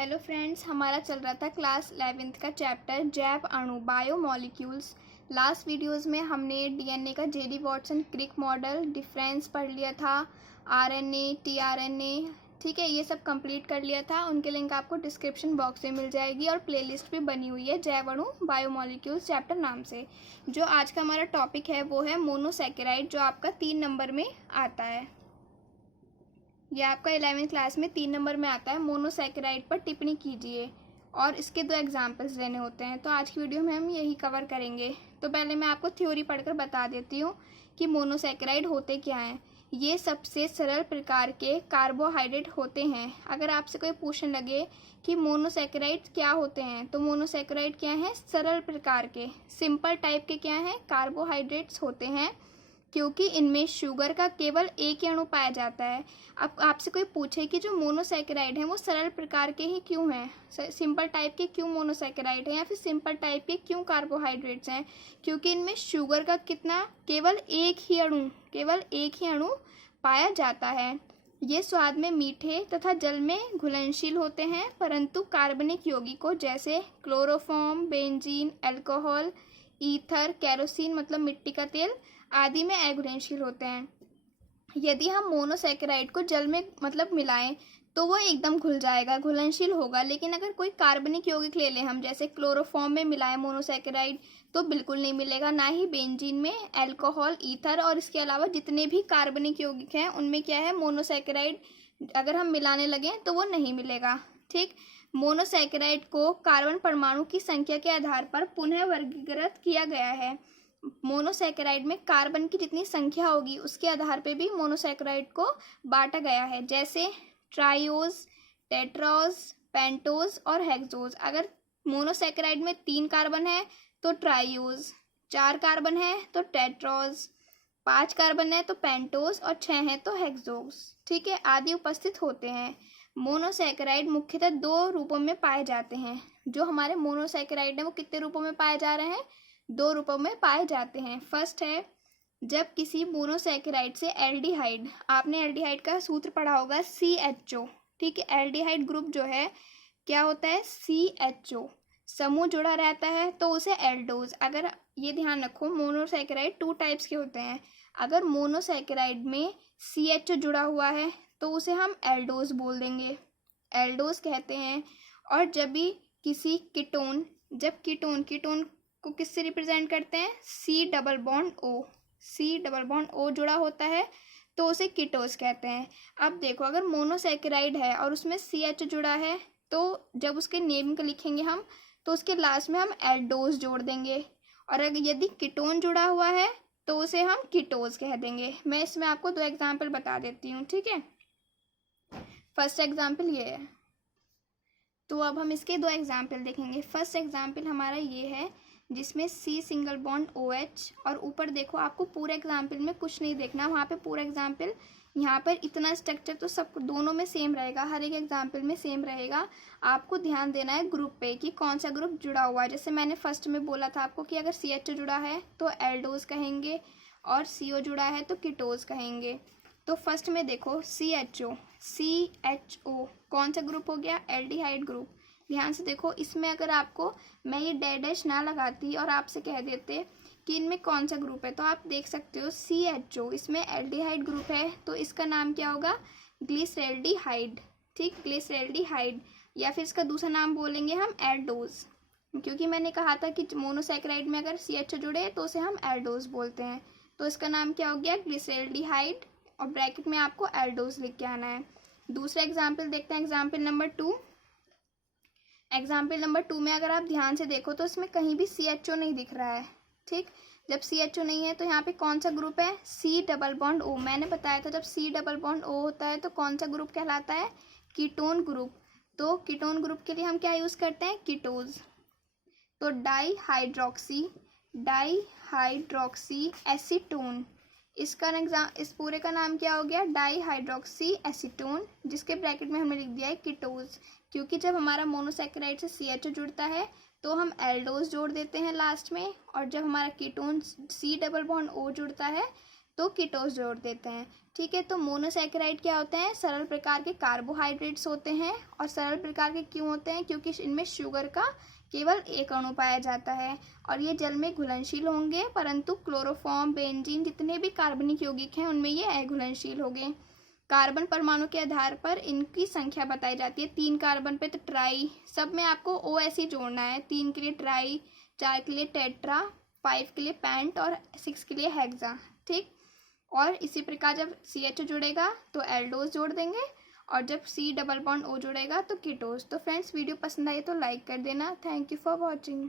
Hello friends, हमारा चल रहा था क्लास 11th का चैप्टर जैव अणु बायोमॉलिक्यूल्स। लास्ट वीडियोस में हमने डीएनए का JD Watson Crick model difference पढ़ लिया था, आरएनए, टीआरएनए, ठीक है, ये सब कंप्लीट कर लिया था। उनके लिंक आपको डिस्क्रिप्शन बॉक्स में मिल जाएगी और प्लेलिस्ट भी बनी हुई है जैव अणु बायोमॉलिक्यूल्स चैप्टर नाम से। जो आज का हमारा टॉपिक है वो है मोनोसैकेराइड, जो आपका 3 नंबर में आता है। यह आपका 11वीं क्लास में 3 नंबर में आता है। मोनोसैकेराइड पर टिप्पणी कीजिए और इसके 2 एग्जाम्पल्स लेने होते हैं। तो आज की वीडियो में हम यही कवर करेंगे। तो पहले मैं आपको थ्योरी पढ़कर बता देती हूँ कि मोनोसैकेराइड होते क्या हैं। ये सबसे सरल प्रकार के कार्बोहाइड्रेट होते हैं। अगर आपसे कोई पूछने लगे कि मोनोसैकेराइड क्या होते हैं, तो मोनोसैकेराइड क्या हैं? सरल प्रकार के, सिंपल टाइप के क्या हैं? कार्बोहाइड्रेट्स होते हैं, क्योंकि इनमें शुगर का केवल एक ही अणु पाया जाता है। अब आपसे कोई पूछे कि जो मोनोसैकेराइड हैं वो सरल प्रकार के ही क्यों हैं, सिंपल टाइप के क्यों मोनोसैकेराइड हैं, या फिर सिंपल टाइप के क्यों कार्बोहाइड्रेट्स हैं? क्योंकि इनमें शुगर का कितना, केवल एक ही अणु पाया जाता है। ये स्वाद में मीठे तथा जल में घुलनशील होते हैं, परंतु कार्बनिक यौगिकों जैसे chloroform, benzene, alcohol, ether, kerosene मतलब मिट्टी का तेल आदि में अघुलनशील होते हैं। यदि हम मोनोसैकेराइड को जल में मतलब मिलाएं तो वो एकदम घुल जाएगा, घुलनशील होगा। लेकिन अगर कोई कार्बनिक यौगिक ले लें हम, जैसे क्लोरोफॉर्म में मिलाएं मोनोसैकेराइड, तो बिल्कुल नहीं मिलेगा, ना ही बेंजीन में, अल्कोहल, ईथर और इसके अलावा जितने भी कार्बनिक यौगिक हैं उनमें क्या है, मोनोसैकेराइड अगर हम मिलाने लगें तो वो नहीं मिलेगा। ठीक, मोनोसैकेराइड को कार्बन परमाणु की संख्या के आधार पर पुनः वर्गीकृत किया गया है। मोनोसैकेराइड में कार्बन की जितनी संख्या होगी उसके आधार पे भी मोनोसैकेराइड को बांटा गया है, जैसे ट्राइओज, टेट्राओज, पेंटोज और हेक्सोज। अगर मोनोसैकेराइड में 3 कार्बन है तो ट्राइओज, 4 कार्बन है तो टेट्राओज, 5 कार्बन है तो पेंटोज और 6 है तो हेक्सोज, ठीक है, आदि उपस्थित होते हैं। मोनोसैकेराइड मुख्यतः 2 रूपों में पाए जाते हैं। जो हमारे मोनोसैकेराइड है वो कितने रूपों में पाए जा रहे हैं? 2 रूपों में पाए जाते हैं। फर्स्ट है जब किसी मोनोसैकेराइड से एल्डिहाइड, आपने एल्डिहाइड का सूत्र पढ़ा होगा CHO, ठीक है, एल्डिहाइड ग्रुप जो है क्या होता है, CHO समूह जुड़ा रहता है तो उसे एल्डोज। अगर ये ध्यान रखो, मोनोसैकेराइड 2 टाइप्स के होते हैं। अगर मोनोसैकेराइड में CHO जुड़ा हुआ है तो उसे हम एल्डोज बोल देंगे, एल्डोज कहते हैं। और जब भी किसी कीटोन, जब कीटोन को किससे रिप्रेजेंट करते हैं, C डबल बॉन्ड O जुड़ा होता है तो उसे कीटोज कहते हैं। अब देखो, अगर मोनोसैकेराइड है और उसमें CH जुड़ा है तो जब उसके नेम को लिखेंगे हम तो उसके लास्ट में हम एल्डोज जोड़ देंगे। और अगर यदि कीटोन जुड़ा हुआ है तो उसे हम कीटोज कह देंगे। मैं इसमें आपको 2 एग्जाम्पल बता देती हूँ, ठीक है। फर्स्ट एग्जाम्पल ये है, तो अब हम इसके 2 एग्जाम्पल देखेंगे। फर्स्ट एग्जाम्पल हमारा ये है जिसमें C सिंगल बॉन्ड OH, और ऊपर देखो, आपको पूरे एग्जाम्पल में कुछ नहीं देखना, वहाँ पे पूरा एग्जाम्पल, यहाँ पर इतना स्ट्रक्चर तो सब दोनों में सेम रहेगा, हर एक एग्जाम्पल में सेम रहेगा। आपको ध्यान देना है ग्रुप पे कि कौन सा ग्रुप जुड़ा हुआ है। जैसे मैंने फर्स्ट में बोला था आपको कि अगर CHO जुड़ा है तो एल्डोज कहेंगे और CO जुड़ा है तो कीटोज कहेंगे। तो फर्स्ट में देखो CHO कौन सा ग्रुप हो गया, एल्डिहाइड ग्रुप। ध्यान से देखो, इसमें अगर आपको मैं ये डैश ना लगाती और आपसे कह देते कि इनमें कौन सा ग्रुप है, तो आप देख सकते हो CHO इसमें एल्डिहाइड ग्रुप है तो इसका नाम क्या होगा, ग्लिसरैल्डिहाइड, ठीक, ग्लिसरैल्डिहाइड। या फिर इसका दूसरा नाम बोलेंगे हम एल्डोज, क्योंकि मैंने कहा था कि मोनोसैकेराइड में अगर CHO जुड़े तो उसे हम एल्डोज बोलते हैं। तो इसका नाम क्या हो गया, ग्लिसरैल्डिहाइड, और ब्रैकेट में आपको एल्डोज लिख के आना है। दूसरा एग्जाम्पल देखते हैं, एग्जाम्पल नंबर 2। एग्जाम्पल नंबर 2 में अगर आप ध्यान से देखो तो इसमें कहीं भी CHO नहीं दिख रहा है, ठीक। जब CHO नहीं है तो यहाँ पे कौन सा ग्रुप है, C डबल बॉन्ड O। मैंने बताया था जब C डबल बॉन्ड O होता है तो कौन सा ग्रुप कहलाता है, कीटोन ग्रुप। तो कीटोन ग्रुप के लिए हम क्या यूज़ करते हैं, कीटोज। तो डाईहाइड्रोक्सी एसीटोन, इस पूरे का नाम क्या हो गया, डाईहाइड्रोक्सी एसीटोन, जिसके ब्रैकेट में हमने लिख दिया है कीटोज। क्योंकि जब हमारा मोनोसैकेराइड से CHO जुड़ता है तो हम एल्डोज जोड़ देते हैं लास्ट में, और जब हमारा ketone C double bond O जुड़ता है तो कीटोस जोड़ देते हैं। ठीक है, तो मोनोसैकेराइड क्या होते हैं? सरल प्रकार के कार्बोहाइड्रेट्स होते हैं। और सरल प्रकार के क्यों होते हैं? क्योंकि इनमें शुगर का केवल एक अणु पाया जाता है और ये जल में घुलनशील होंगे, परंतु क्लोरोफॉर्म, बेंजीन जितने भी कार्बनिक यौगिक हैं उनमें ये अघुलनशील होंगे। कार्बन परमाणु के आधार पर इनकी संख्या बताई जाती है। 3 कार्बन पे तो ट्राई, सब में आपको OS ही जोड़ना है। 3 के लिए ट्राई, 4 के लिए टेट्रा, 5 के लिए पेंट और 6 के लिए हेक्सा। ठीक, और इसी प्रकार जब CHO जुड़ेगा तो एल्डोज जोड़ देंगे और जब C डबल बॉन्ड O जुड़ेगा तो कीटोस। तो फ्रेंड्स, वीडियो पसंद आई तो लाइक कर देना। Thank you for watching.